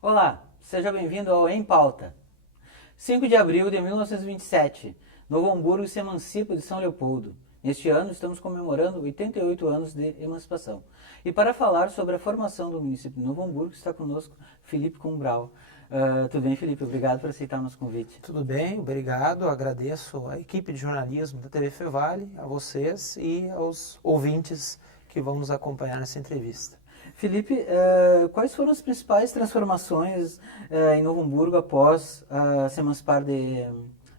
Olá, seja bem-vindo ao Em Pauta. 5 de abril de 1927, Novo Hamburgo se emancipa de São Leopoldo. Neste ano estamos comemorando 88 anos de emancipação. E para falar sobre a formação do município de Novo Hamburgo está conosco Felipe Kumbral. Tudo bem, Felipe? Obrigado por aceitar o nosso convite. Tudo bem, obrigado. Agradeço à equipe de jornalismo da TV Fevale, a vocês e aos ouvintes que vão nos acompanhar nessa entrevista. Felipe, quais foram as principais transformações em Novo Hamburgo após se emancipar de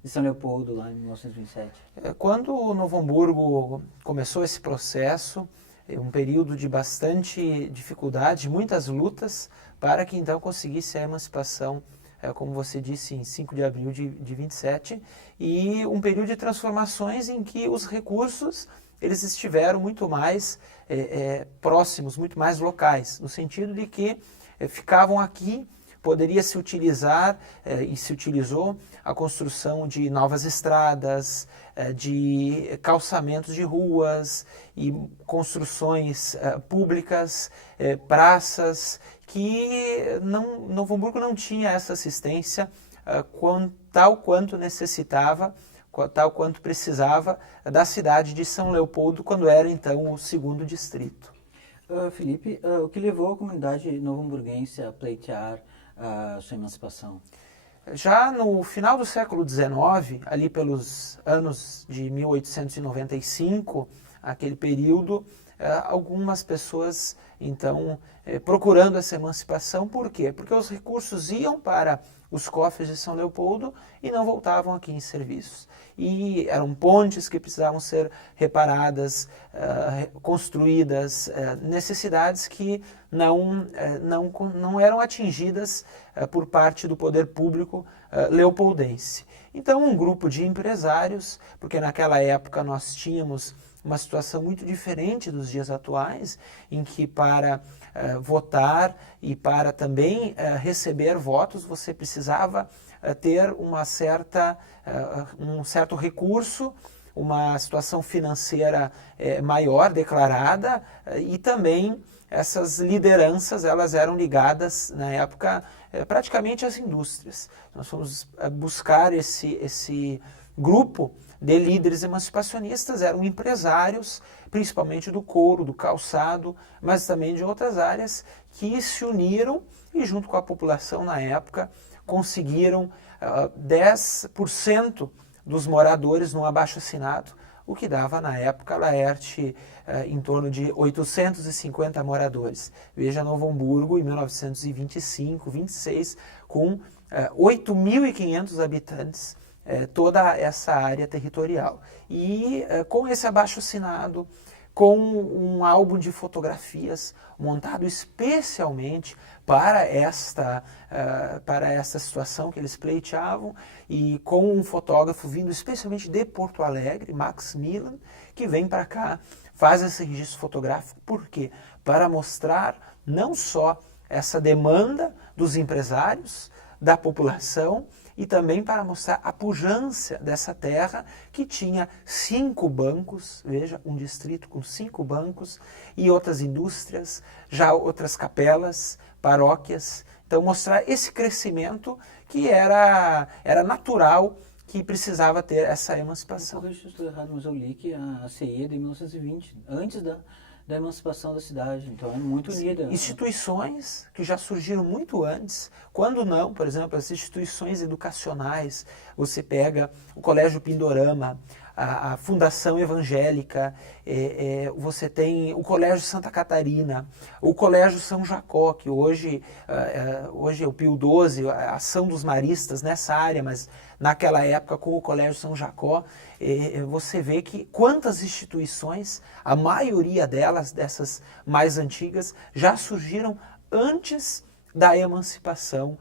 São Leopoldo, lá em 1927? Quando o Novo Hamburgo começou esse processo, um período de bastante dificuldade, muitas lutas, para que então conseguisse a emancipação, como você disse, em 5 de abril de 27, e um período de transformações em que os recursos eles estiveram muito mais próximos, muito mais locais, no sentido de que ficavam aqui, poderia se utilizar e se utilizou a construção de novas estradas, de calçamentos de ruas e construções públicas, praças, que Novo Hamburgo não tinha essa assistência tal quanto necessitava, tal quanto precisava da cidade de São Leopoldo, quando era então o segundo distrito. Felipe, o que levou a comunidade novo-hamburguense a pleitear a sua emancipação? Já no final do século XIX, ali pelos anos de 1895, aquele período, algumas pessoas, então, procurando essa emancipação. Por quê? Porque os recursos iam para os cofres de São Leopoldo e não voltavam aqui em serviços. E eram pontes que precisavam ser reparadas, construídas, necessidades que não eram atingidas por parte do poder público leopoldense. Então, um grupo de empresários, porque naquela época nós tínhamos uma situação muito diferente dos dias atuais, em que para votar e para também receber votos você precisava ter um certo recurso, uma situação financeira maior, declarada, e também essas lideranças elas eram ligadas, na época, praticamente às indústrias. Nós fomos buscar esse grupo de líderes emancipacionistas, eram empresários, principalmente do couro, do calçado, mas também de outras áreas, que se uniram e, junto com a população na época, conseguiram 10% dos moradores no abaixo-assinado, o que dava, na época, Laerte, em torno de 850 moradores. Veja Novo Hamburgo, em 1925, 26, com 8.500 habitantes, toda essa área territorial. E com esse abaixo-assinado, com um álbum de fotografias montado especialmente para esta situação que eles pleiteavam, e com um fotógrafo vindo especialmente de Porto Alegre, Max Milan, que vem para cá, faz esse registro fotográfico. Por quê? Para mostrar não só essa demanda dos empresários, da população, e também para mostrar a pujança dessa terra, que tinha 5 bancos, veja, um distrito com 5 bancos, e outras indústrias, já outras capelas, paróquias. Então, mostrar esse crescimento que era natural, que precisava ter essa emancipação. Eu estou errado, mas eu li que a CI é de 1920, antes da emancipação da cidade, então é muito unida. Instituições que já surgiram muito antes, quando não, por exemplo, as instituições educacionais, você pega o Colégio Pindorama, a Fundação Evangélica, você tem o Colégio Santa Catarina, o Colégio São Jacó, que hoje é o Pio XII, a ação dos maristas nessa área, mas naquela época com o Colégio São Jacó, você vê que quantas instituições, a maioria delas, dessas mais antigas, já surgiram antes da emancipação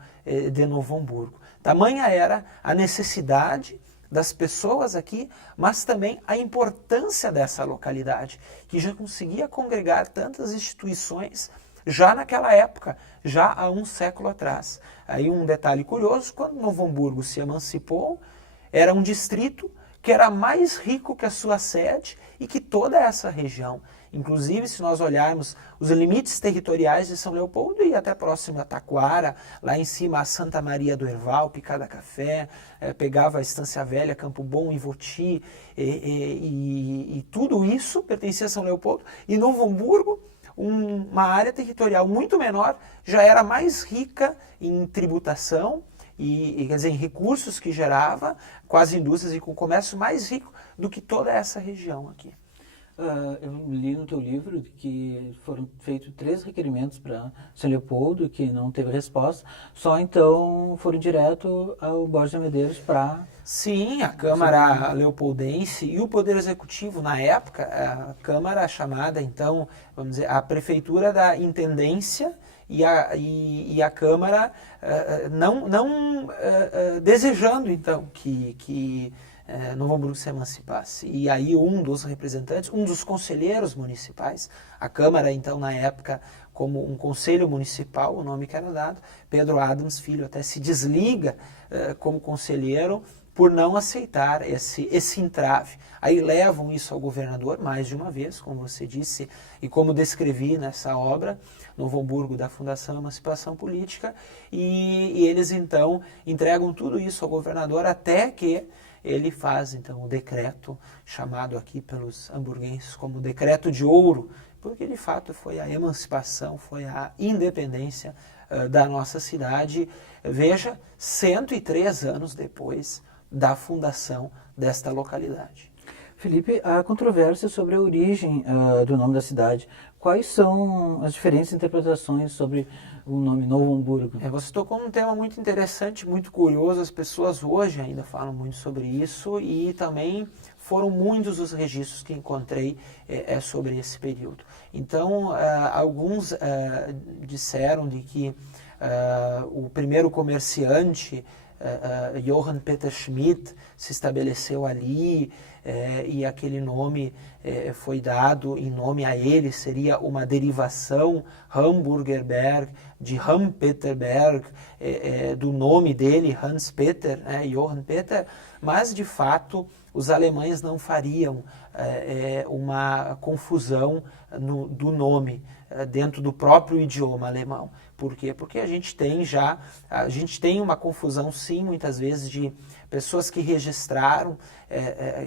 de Novo Hamburgo. Tamanha era a necessidade das pessoas aqui, mas também a importância dessa localidade, que já conseguia congregar tantas instituições já naquela época, já há um século atrás. Aí um detalhe curioso, quando Novo Hamburgo se emancipou, era um distrito que era mais rico que a sua sede e que toda essa região. Inclusive, se nós olharmos os limites territoriais de São Leopoldo e até próximo a Taquara, lá em cima a Santa Maria do Herval, Picada Café, pegava a Estância Velha, Campo Bom, Ivoti, e tudo isso pertencia a São Leopoldo. E Novo Hamburgo, uma área territorial muito menor, já era mais rica em tributação, quer dizer, em recursos que gerava, com as indústrias e com o comércio mais rico do que toda essa região aqui. Eu li no teu livro que foram feitos 3 requerimentos para São Leopoldo, que não teve resposta, só então foram direto ao Borges de Medeiros para... Sim, a Câmara Leopoldense e o Poder Executivo, na época, a Câmara chamada, então, vamos dizer, a Prefeitura da Intendência e a Câmara não desejando, então, que Novo Hamburgo se emancipasse. E aí um dos representantes, um dos conselheiros municipais, a Câmara, então, na época, como um conselho municipal, o nome que era dado, Pedro Adams Filho até se desliga como conselheiro por não aceitar esse entrave. Aí levam isso ao governador mais de uma vez, como você disse, e como descrevi nessa obra, Novo Hamburgo, da Fundação Emancipação Política, e eles então entregam tudo isso ao governador até que ele faz então o decreto, chamado aqui pelos hamburguenses como decreto de ouro, porque de fato foi a emancipação, foi a independência da nossa cidade. Veja, 103 anos depois da fundação desta localidade. Felipe, há controvérsia sobre a origem do nome da cidade. Quais são as diferentes interpretações sobre o nome Novo Hamburgo? Você tocou num tema muito interessante, muito curioso. As pessoas hoje ainda falam muito sobre isso e também foram muitos os registros que encontrei sobre esse período. Então, alguns disseram de que o primeiro comerciante, Johann Peter Schmidt, se estabeleceu ali e aquele nome foi dado em nome a ele, seria uma derivação Hamburgerberg, de Hampeterberg, do nome dele, Hans Peter, Johann Peter, mas de fato os alemães não fariam uma confusão do nome dentro do próprio idioma alemão. Por quê? Porque a gente tem uma confusão sim, muitas vezes, de pessoas que registraram,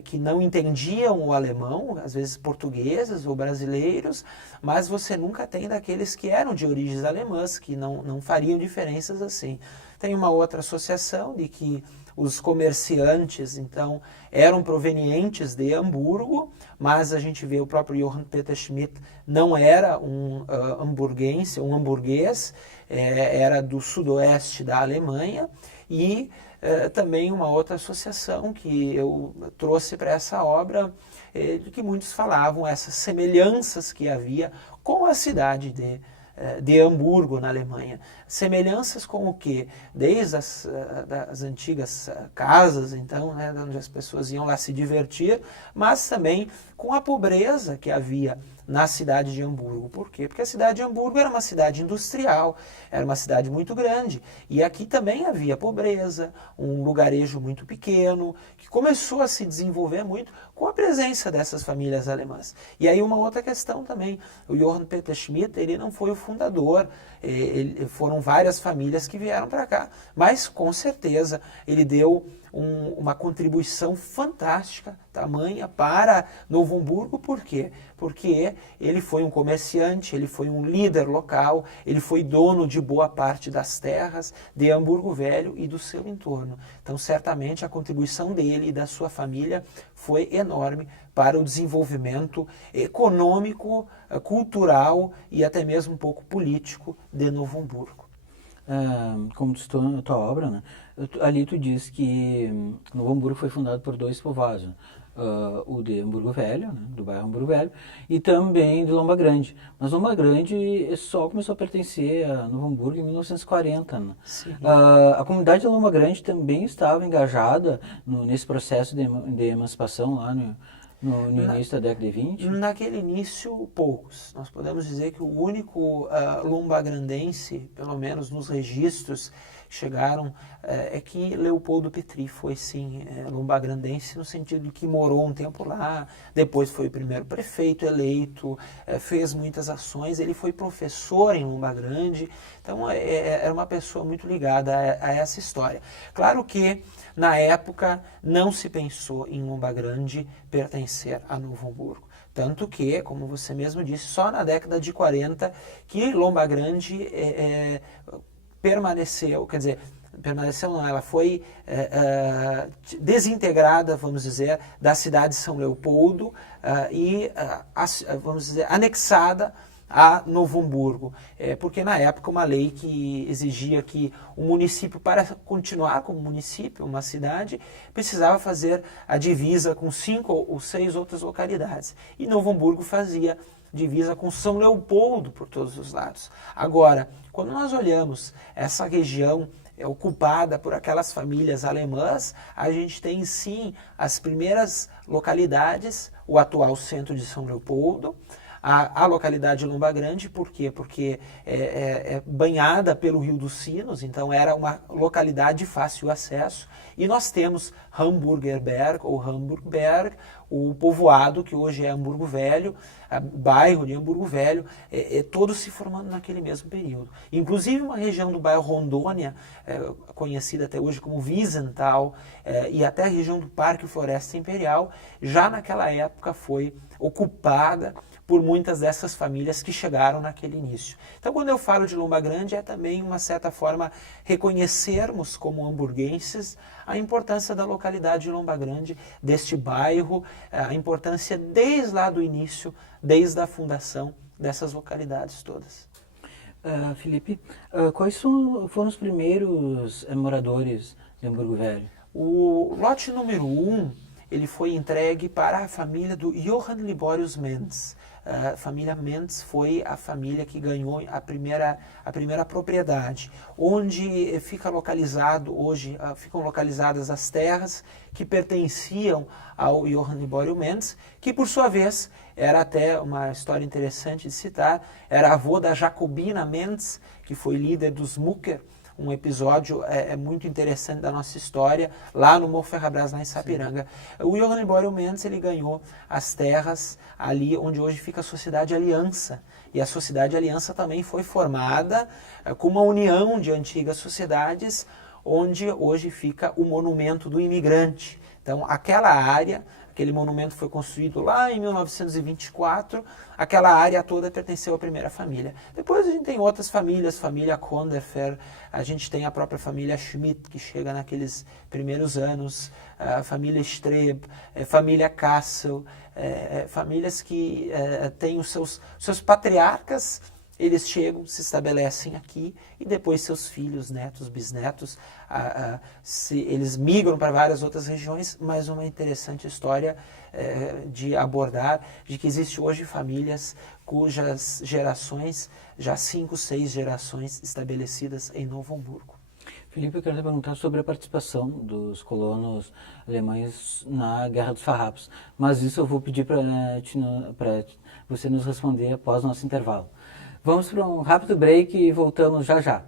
que não entendiam o alemão, às vezes portugueses ou brasileiros, mas você nunca tem daqueles que eram de origens alemãs, que não fariam diferenças assim. Tem uma outra associação de que os comerciantes, então, eram provenientes de Hamburgo, mas a gente vê o próprio Johann Peter Schmidt não era um hamburguense, um hamburguês, era do sudoeste da Alemanha, e também uma outra associação que eu trouxe para essa obra, de que muitos falavam, essas semelhanças que havia com a cidade de Hamburgo, na Alemanha. Semelhanças com o quê? Desde as antigas casas, então, onde as pessoas iam lá se divertir, mas também com a pobreza que havia na cidade de Hamburgo. Por quê? Porque a cidade de Hamburgo era uma cidade industrial, era uma cidade muito grande, e aqui também havia pobreza, um lugarejo muito pequeno, que começou a se desenvolver muito com a presença dessas famílias alemãs. E aí uma outra questão também, o Johann Peter Schmidt, ele não foi o fundador, foram várias famílias que vieram para cá, mas com certeza ele deu uma contribuição fantástica, tamanha, para Novo Hamburgo. Por quê? Porque ele foi um comerciante, ele foi um líder local, ele foi dono de boa parte das terras de Hamburgo Velho e do seu entorno. Então, certamente, a contribuição dele e da sua família foi enorme para o desenvolvimento econômico, cultural e até mesmo um pouco político de Novo Hamburgo. Como tu citou na tua obra, né? Ali tu diz que Novo Hamburgo foi fundado por 2 povoados, né? O de Hamburgo Velho, né? Do bairro Hamburgo Velho, e também de Lomba Grande. Mas Lomba Grande só começou a pertencer a Novo Hamburgo em 1940. Né? A comunidade de Lomba Grande também estava engajada nesse processo de emancipação lá No início da década de 20? Naquele início, poucos. Nós podemos dizer que o único lombagrandense, pelo menos nos registros que chegaram, é que Leopoldo Petri foi, sim, lombagrandense, no sentido de que morou um tempo lá, depois foi o primeiro prefeito eleito, fez muitas ações, ele foi professor em Lomba Grande, então era uma pessoa muito ligada a essa história. Claro que, na época, não se pensou em Lomba Grande pertencer a Novo Hamburgo. Tanto que, como você mesmo disse, só na década de 40 que Lomba Grande permaneceu, quer dizer, permaneceu não, ela foi desintegrada, vamos dizer, da cidade de São Leopoldo vamos dizer, anexada a Novo Hamburgo, porque na época uma lei que exigia que o município, para continuar como município, uma cidade, precisava fazer a divisa com 5 ou 6 outras localidades. E Novo Hamburgo fazia divisa com São Leopoldo por todos os lados. Agora, quando nós olhamos essa região ocupada por aquelas famílias alemãs, a gente tem sim as primeiras localidades, o atual centro de São Leopoldo, a localidade de Lomba Grande, por quê? Porque é banhada pelo Rio dos Sinos, então era uma localidade de fácil acesso. E nós temos Hamburgerberg, ou Hamburgberg, o povoado que hoje é Hamburgo Velho, bairro de Hamburgo Velho, todos se formando naquele mesmo período. Inclusive uma região do bairro Rondônia, conhecida até hoje como Wiesenthal, e até a região do Parque Floresta Imperial, já naquela época foi ocupada por muitas dessas famílias que chegaram naquele início. Então, quando eu falo de Lomba Grande, é também, uma certa forma, reconhecermos como hamburguenses a importância da localidade de Lomba Grande, deste bairro, a importância desde lá do início, desde a fundação dessas localidades todas. Felipe, quais foram os primeiros moradores de Hamburgo Velho? O lote número 1, ele foi entregue para a família do Johann Liborius Menz. A família Menz foi a família que ganhou a primeira propriedade, onde fica localizado hoje, ficam localizadas as terras que pertenciam ao Johann Liborius Menz, que por sua vez era até uma história interessante de citar, era avô da Jacobina Menz, que foi líder dos Mucker, um episódio muito interessante da nossa história, lá no Morro Ferrabras, lá em Sapiranga. Sim. O Johann Liborius Menz, ele ganhou as terras ali onde hoje fica a Sociedade Aliança. E a Sociedade Aliança também foi formada com uma união de antigas sociedades, onde hoje fica o Monumento do Imigrante. Então, aquela área, aquele monumento foi construído lá em 1924, aquela área toda pertenceu à primeira família. Depois a gente tem outras famílias, família Konderfer, a gente tem a própria família Schmidt, que chega naqueles primeiros anos, a família Streb, família Kassel, famílias que têm os seus patriarcas. Eles chegam, se estabelecem aqui e depois seus filhos, netos, bisnetos, eles migram para várias outras regiões, mas uma interessante história de abordar, de que existe hoje famílias cujas gerações, já 5, 6 gerações estabelecidas em Novo Hamburgo. Felipe, eu quero te perguntar sobre a participação dos colonos alemães na Guerra dos Farrapos, mas isso eu vou pedir para você nos responder após o nosso intervalo. Vamos para um rápido break e voltamos já já.